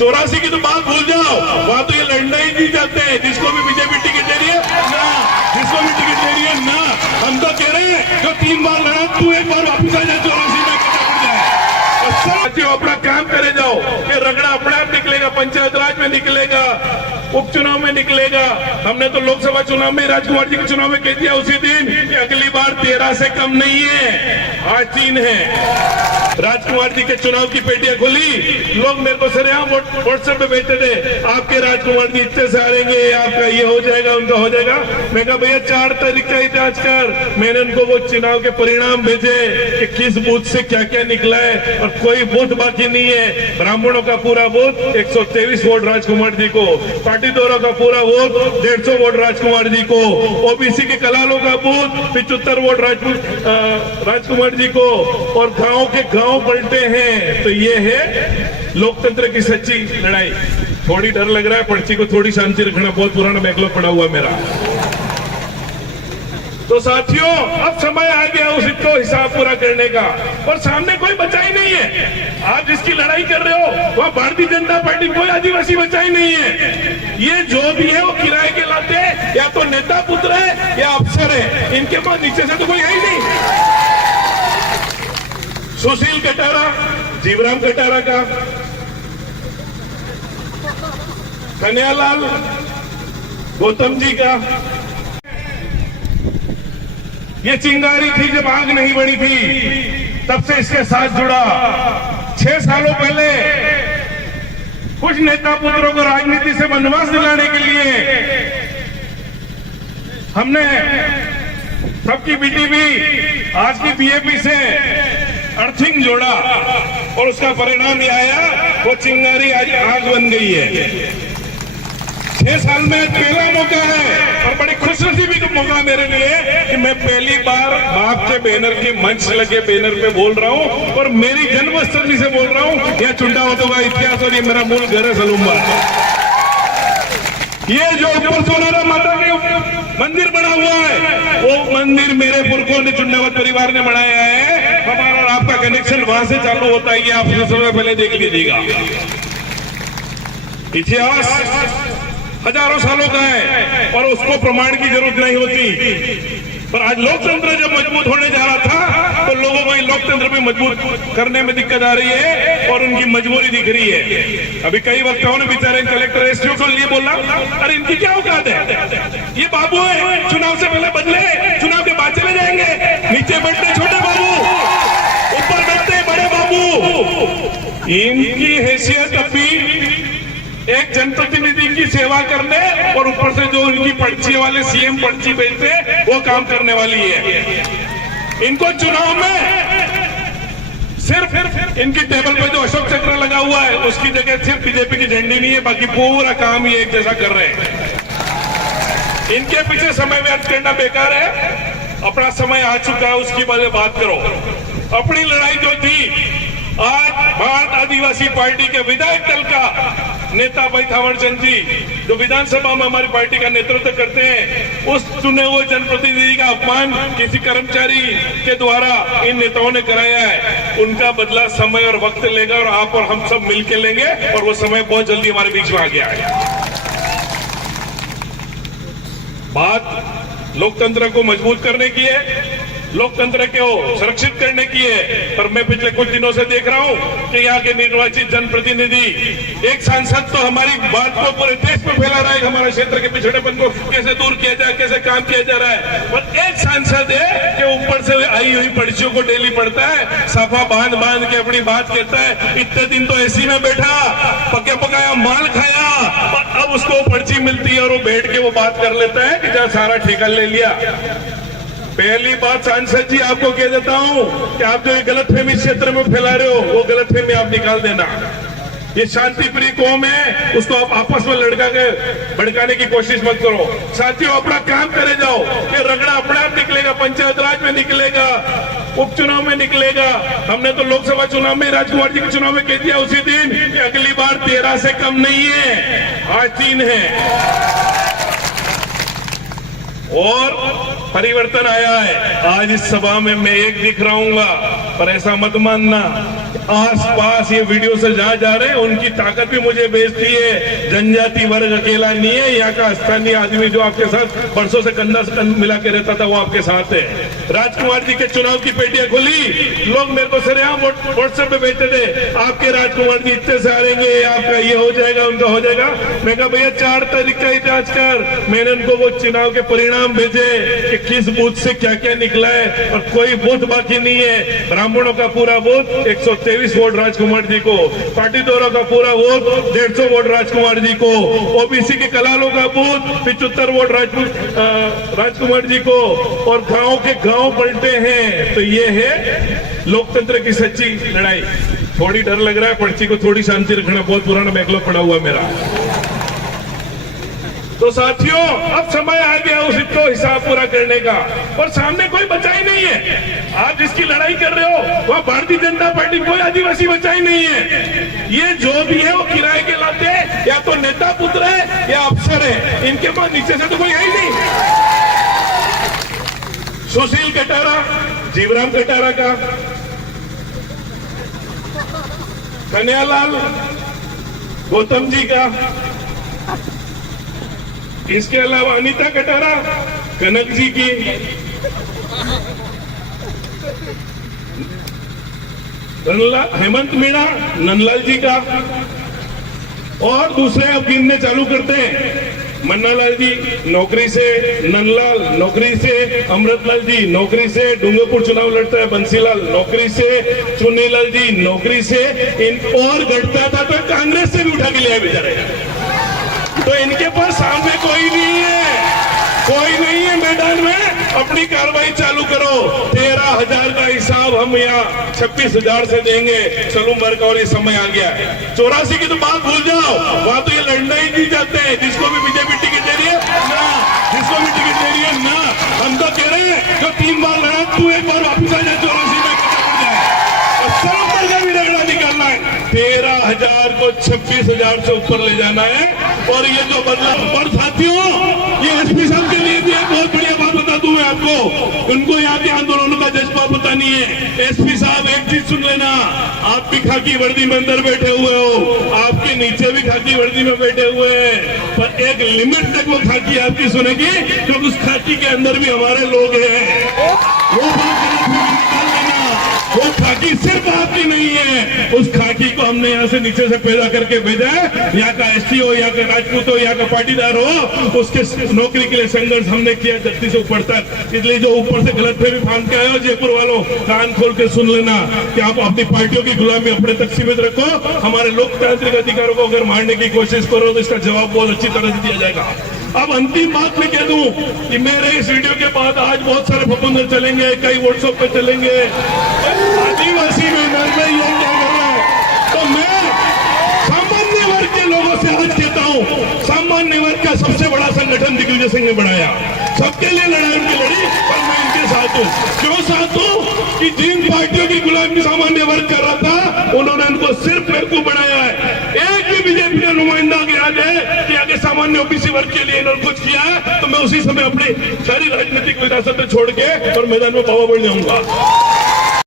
84 की तो बात भूल जाओ, वहां तो ये लड़ना ही नहीं चाहते हैं। जिसको भी बीजेपी टिकट दे रही है ना, जिसको भी टिकट दे रही है ना, हम तो कह रहे हैं जो 3 बार लड़ा तू एक बार वापिस आ जाए 84 में पड़ जाए। साथियों अपना काम करे जाओ, ये रगड़ा अपने आप निकलेगा, पंचायत राज में निकलेगा, उपचुनाव में निकलेगा। हमने तो लोकसभा चुनाव में राजकुमार जी के चुनाव में कह दिया उसी दिन कि अगली बार 13 से कम नहीं है, आज 3 है। राजकुमार जी के चुनाव की पेटियां खुली, लोग मेरे को सरेआम व्हाट्सएप पे भेजते थे, आपके राजकुमार जी इतने से हारेंगे, आपका ये हो जाएगा, उनका हो जाएगा। मैं कहा भैया 4 तारीख का इतिहास कर। मैंने उनको वो चुनाव के परिणाम भेजे कि किस बूथ से क्या क्या निकला है, और कोई बूथ बाकी नहीं है। ब्राह्मणों का पूरा बूथ 123 वोट राजकुमार जी को, पाटीदारों का पूरा वोट 150 वोट राजकुमार जी को, ओबीसी के कलालों का बूथ 75 वोट राजकुमार जी को, और गांव के गांव पलटे हैं। तो ये है लोकतंत्र की सच्ची लड़ाई। थोड़ी डर लग रहा है, पर्ची को थोड़ी शांति रखना, बहुत पुराना बैकलॉग पड़ा हुआ मेरा। तो साथियों अब समय आ गया उसको हिसाब पूरा करने का, और सामने कोई बचा ही नहीं है। आप जिसकी लड़ाई कर रहे हो वह भारतीय जनता पार्टी, कोई आदिवासी बचा ही नहीं है। ये जो भी है वो किराए के लाते हैं, या तो नेता पुत्र है या अफसर है, इनके पास नीचे से तो कोई है ही नहीं। सुशील कटारा, जीवराम कटारा का, कन्हैयालाल गौतम जी का, ये चिंगारी थी जब आग नहीं बनी थी, तब से इसके साथ जुड़ा। 6 सालों पहले कुछ नेता पुत्रों को राजनीति से वनवास दिलाने के लिए हमने सबकी बीटीवी, आज की बीएपी से अर्थिंग जोड़ा, और उसका परिणाम यह आया, वो चिंगारी आज आग बन गई है। 6 साल में पहला मौका है, और बड़ी खुशनसीबी का मौका मेरे लिए कि मैं पहली बार बाप के बैनर के मंच लगे बैनर पे बोल रहा हूं, और मेरी जन्मस्थली से बोल रहा हूं। यह चुंडावतों का इतिहास, और ये मेरा मूल घर है सलूम्बा। ये जो ऊपर सोनारा माता के मंदिर बना हुआ है, वो मंदिर मेरे पुरखों ने, चुंडावत परिवार ने बनाया है। हमारा और आपका कनेक्शन वहां से चालू होता है, ये आप सबसे पहले देख लीजिएगा। इतिहास हजारों सालों का है, और उसको प्रमाण की जरूरत नहीं होती। पर आज लोकतंत्र जब मजबूत होने जा रहा था, तो लोगों को लोकतंत्र में मजबूत करने में दिक्कत आ रही है, और उनकी मजबूरी दिख रही है। अभी कई वक्ताओं ने बेचारे कलेक्टर एसडीओ को लिए बोला, अरे इनकी क्या औकात है, ये बाबू है, चुनाव से पहले बदले, चुनाव के बाद चले जाएंगे। नीचे बैठते छोटे बाबू, ऊपर बैठते बड़े बाबू। इनकी हैसियत अभी एक जनप्रतिनिधि की सेवा करने, और ऊपर से जो उनकी पर्ची वाले सीएम पर्ची भेजते वो काम करने वाली है। इनको चुनाव में सिर्फ इनकी टेबल पे जो अशोक चक्र लगा हुआ है, उसकी जगह सिर्फ बीजेपी की झंडी नहीं है, बाकी पूरा काम ही एक जैसा कर रहे हैं। इनके पीछे समय व्यर्थ करना बेकार है। अपना समय आ चुका है, उसकी बात करो। अपनी लड़ाई जो थी, आज भारत आदिवासी पार्टी के विधायक दल का नेता भाई थावर चंद जी, जो विधानसभा में हमारी पार्टी का नेतृत्व करते हैं, उस चुने हुए जनप्रतिनिधि का अपमान किसी कर्मचारी के द्वारा इन नेताओं ने कराया है। उनका बदला समय और वक्त लेगा, और आप और हम सब मिलकर लेंगे, और वो समय बहुत जल्दी हमारे बीच में आ गया है। बात लोकतंत्र को मजबूत करने की है, लोकतंत्र को सुरक्षित करने की है। पर मैं पिछले कुछ दिनों से देख रहा हूं कि यहाँ के निर्वाचित जनप्रतिनिधि, एक सांसद तो हमारी बात को पूरे देश में फैला रहा है, हमारे क्षेत्र के पिछड़ेपन को कैसे दूर किया जाए, कैसे काम किया जा रहा है। पर एक सांसद है कि ऊपर से आई हुई पर्चियों को डेली पढ़ता है, साफा बांध बांध के अपनी बात कहता है। इतने दिन तो एसी में बैठा, पके पकाया माल खाया, और अब उसको पर्ची मिलती है और वो बैठ के वो बात कर लेता है कि जहाँ सारा ठेका ले लिया। पहली बात सांसद जी आपको कह देता हूं कि आप जो गलतफहमी क्षेत्र में फैला रहे हो, वो गलतफहमी आप निकाल देना। ये शांति प्रिय कौम है, उसको आप आपस में लड़का के भड़काने की कोशिश मत करो। साथियों अपना काम करे जाओ, कि रगड़ा अपने आप निकलेगा, पंचायत राज में निकलेगा, उपचुनाव में निकलेगा। हमने तो लोकसभा चुनाव में राजकुमार जी के चुनाव में कह दिया उसी दिन कि अगली बार 13 से कम नहीं है, आज 3 है। और परिवर्तन आया है। आज इस सभा में मैं एक दिख रहा हूँ, पर ऐसा मत मानना, आस पास ये वीडियो से जहां जा रहे हैं उनकी ताकत भी मुझे बेचती है। जनजाति वर्ग अकेला नहीं है, यहाँ का स्थानीय आदमी जो आपके साथ बरसों से कंधा से कंधा मिला के रहता था वो आपके साथ है। राजकुमार जी के चुनाव की पेटियां खुली, लोग मेरे को सरेआम व्हाट्सएप पे भेजते थे, आपके राजकुमार जी इतने से हारेंगे, आपका ये हो जाएगा, उनका हो जाएगा। मैं कहा भैया 4 तारीख का ही जांच कर। मैंने उनको वो चुनाव के परिणाम भेजे कि किस बूथ से क्या क्या निकला है, और कोई बूथ बाकी नहीं है। ब्राह्मणों का पूरा बूथ 123 वोट राजकुमार जी को, पाटीदारों का पूरा वोट 150 वोट राजकुमार जी को, ओबीसी के कलालों का बूथ 75 वोट राजकुमार जी को, और गांव के गांव पलटे हैं। तो ये है लोकतंत्र की सच्ची लड़ाई। थोड़ी डर लग रहा है, पर्ची को थोड़ी शांति रखना, बहुत पुराना बैकलॉग पड़ा हुआ मेरा। तो साथियों, अब समय आ गया उसको हिसाब पूरा करने का, और सामने कोई बचा ही नहीं है। आप जिसकी लड़ाई कर रहे हो वह भारतीय जनता पार्टी, कोई आदिवासी बचा ही नहीं है। ये जो भी है वो किराए के लाते हैं, या तो नेता पुत्र है या अफसर है, इनके पास नीचे से तो कोई है ही नहीं। सुशील कटारा, जीवराम कटारा का, कन्हैयालाल गौतम जी का, इसके अलावा अनीता कटारा, कनक जी की, हेमंत मीणा, नंदलाल जी का, और दूसरे अब गिनने चालू करते हैं। मन्नालाल जी नौकरी से, नंदलाल नौकरी से, अमृतलाल जी नौकरी से, डूंगरपुर चुनाव लड़ता है बंसीलाल नौकरी से, चुन्नीलाल जी नौकरी से, इन और घटता था तो कांग्रेस से भी उठा के लिया बेचारे। तो इनके पास सामने कोई नहीं है, कोई नहीं है मैदान में। अपनी कार्रवाई चालू करो। 13,000 का हिसाब हम यहाँ 26,000 से देंगे। चलो मर्क, और ये समय आ गया है। 84 की तो बात भूल जाओ, वहां तो ये लड़ना ही नहीं चाहते हैं। जिसको भी बीजेपी टिकट दे रही है ना, जिसको भी टिकट दे रही है ना, हम तो कह रहे हैं जो 3 बार लड़ा, तू एक बार वापस आ जाए 84 में, और सर का भी रगड़ा निकालना है। 13,000 को 26,000 से ऊपर ले जाना है। और ये जो बदलाव, और साथियों ये एसपी साहब के लिए भी एक बहुत बढ़िया बात बता दूं मैं आपको, उनको यहाँ के आंदोलनों का जज्बा पता नहीं है। एसपी साहब एक चीज सुन लेना, आप भी खाकी वर्दी में अंदर बैठे हुए हो, आपके नीचे भी खाकी वर्दी में बैठे हुए हैं, पर एक लिमिट तक वो खाकी आपकी सुनेगी, क्योंकि उस खाकी के अंदर भी हमारे लोग हैं। वो बात निकाल लेना, वो खाकी सिर्फ आपकी नहीं है, उस खाकी को हमने यहाँ से नीचे से पैदा करके भेजा है। यहाँ का एसटी हो, यहाँ का राजपूत हो, यहाँ का पाटीदार हो, उसके नौकरी के लिए संघर्ष हमने किया 36 से ऊपर तक। इसलिए जो ऊपर से गलत फहमी फांद के आए हो, जयपुर वालों, कान खोल के सुन लेना कि आप अपनी पार्टियों की गुलामी अपने तक सीमित रखो। हमारे लोकतांत्रिक अधिकारों को अगर मारने की कोशिश करो तो इसका जवाब बहुत अच्छी तरह से दिया जाएगा। अब अंतिम बात मैं कह दूं कि मेरे इस वीडियो के बाद आज बहुत सारे फपुंदर चलेंगे, कई व्हाट्सएप पे चलेंगे, आदिवासी मैदान में ये क्या कर रहा है। तो मैं सामान्य वर्ग के लोगों से आज कहता हूं, सामान्य वर्ग का सबसे बड़ा संगठन दिग्विजय सिंह ने बनाया, सबके लिए लड़ाई उनकी लड़ी, पर मैं इनके साथ हूं। क्यों साथ हूं? कि जिन पार्टियों की गुलामी सामान्य वर्ग कर रहा था, उन्होंने उनको सिर्फ बेवकूफ बनाया है। एक भी बीजेपी का नुमाइंदा आगे आ जाए कि आगे सामान्य ओबीसी वर्ग के लिए इन्होंने कुछ किया है, तो मैं उसी समय अपनी सारी राजनीतिक विरासत छोड़ के और मैदान में बाबा बढ़ जाऊंगा।